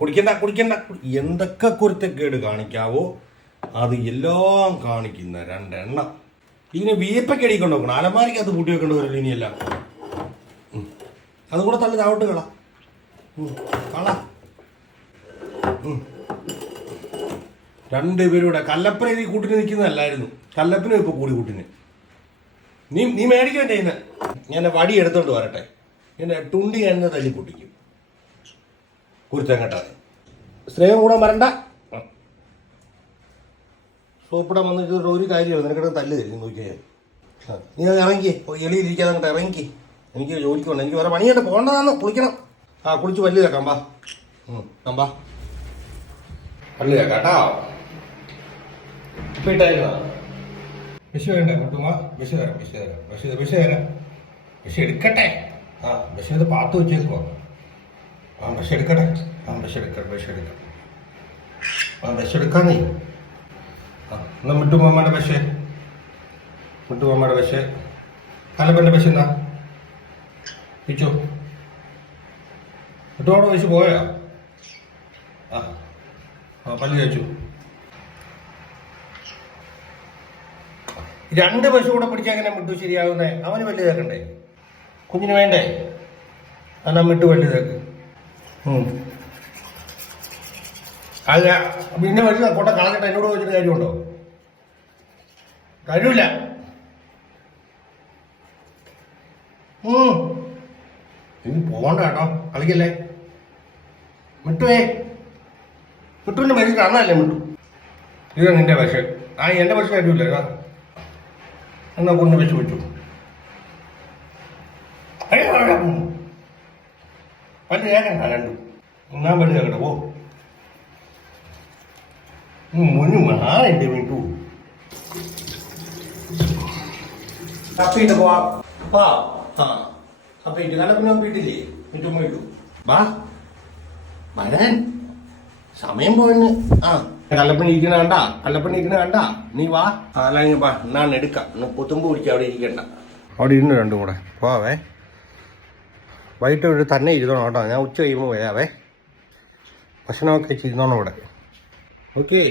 കുടിക്കണ്ട. എന്തൊക്കെ കുരുത്തക്കേട് കാണിക്കാവോ അത് എല്ലാം കാണിക്കുന്ന രണ്ടെണ്ണം. ഇതിന് വീപ്പയ്ക്ക് അടിക്കൊണ്ട് നോക്കണം. അലമാരിക്ക് അത് കൂട്ടി വെക്കേണ്ടി വരില്ല ഇനിയെല്ലാം. അതും കൂടെ തള്ളി താവട്ട് കള. രണ്ടുപേരും കൂടെ കല്ലപ്പന ഈ കൂട്ടിന് നിൽക്കുന്നതല്ലായിരുന്നു. കല്ലപ്പനും ഇപ്പൊ കൂടി കൂട്ടിന്. നീ മേടിക്കുമെൻ്റെ ഇന്ന് ഞാൻ വടി എടുത്തോണ്ട് വരട്ടെ. ഇങ്ങനെ ടുണ്ടി എന്നെ തല്ലി പൊട്ടിക്കും. കുരുത്തം കേട്ടാതെ സ്നേഹം കൂടെ വരണ്ട. സോപ്പിടാൻ വന്നിട്ട് ഒരു കാര്യമാണ് നിനക്കിടെ തല്ല് തരും നോക്കിയാൽ. നീ ഇറങ്ങി എളിയിലിരിക്കാതെ അങ്ങോട്ട് ഇറങ്ങി. എനിക്ക് ജോലിക്ക് വേണം. എനിക്ക് വേറെ പണിയായിട്ട് പോകേണ്ടതാന്ന്. കുളിക്കണം. കുളിച്ച് പല്ല് കേൾക്കാം. വാ പല്ല് കേൾക്കാം കേട്ടോ. ഇപ്പം ഇട്ടായിരുന്നോ? വിഷ വേണ്ട കുട്ടുമ്മ. വിഷ തരാം. വിഷ എടുക്കട്ടെ. വിഷ ഇത് പാത്ത് വെച്ചേക്കുവാ. വിഷ എടുക്കട്ടെ. വിഷ എടുക്കാം നീ. എന്നാ മിട്ടുമ്മയുടെ വിഷ കലപ്പൻ്റെ വിഷ എന്നാ പിച്ചോ മിട്ടുമ്മയുടെ വിഷ പോയോ? പല്ല് കഴിച്ചു. രണ്ട് പശു കൂടെ പിടിച്ചാൽ എങ്ങനെ മിട്ടു ശരിയാവുന്നേ? അവന് പല്ല് തേക്കണ്ടേ? കുഞ്ഞിന് വേണ്ടേ? എന്നാ മിട്ടു പല്ല് തേക്ക്. അല്ല പിന്നെ വഴി കൊട്ട കളഞ്ഞിട്ട് എന്നോട് ചോദിച്ചിട്ട് കാര്യമുണ്ടോ? കാര്യമില്ല. ഇനി പോകണ്ട കേട്ടോ. കളിക്കല്ലേ. മിട്ടുവിന്റെ മനുഷ്യ കാണാനല്ലേ മിട്ടു? ഇതാ നിന്റെ പശ. എന്റെ പശ കാര്യമില്ല. ഇതാ എന്നാ കൊണ്ട് വെച്ചു പല്ല് കേൾക്കണ്ട രണ്ടു. ഞാൻ പല്ല് കേൾക്കട്ടെ. മുന്നു എന്റെ മിട്ടു അപ്പിട്ട് പോവാം. അപ്പിട്ട് കലപ്പിന് അപ്പിട്ടില്ലേ? മിറ്റുമ്മ ഇട്ടു. വാ വരാൻ സമയം പോയിന്ന്. കല്ലപ്പണി ഇരിക്കണ കണ്ട നീ വാ. അല്ലെങ്കിൽ വാ ഞാൻ എടുക്കാം. പൊത്തുമ്പ് പിടിക്കാം. അവിടെ ഇരിക്കണ്ട. അവിടെ ഇരുന്ന് രണ്ടും കൂടെ പോവേ. വൈകിട്ട് തന്നെ ഇരുന്നോണം കേട്ടോ. ഞാൻ ഉച്ച കഴിയുമ്പോൾ വരാവേ. ഭക്ഷണമൊക്കെ വെച്ചിരുന്നോണം ഇവിടെ. ഓക്കെ.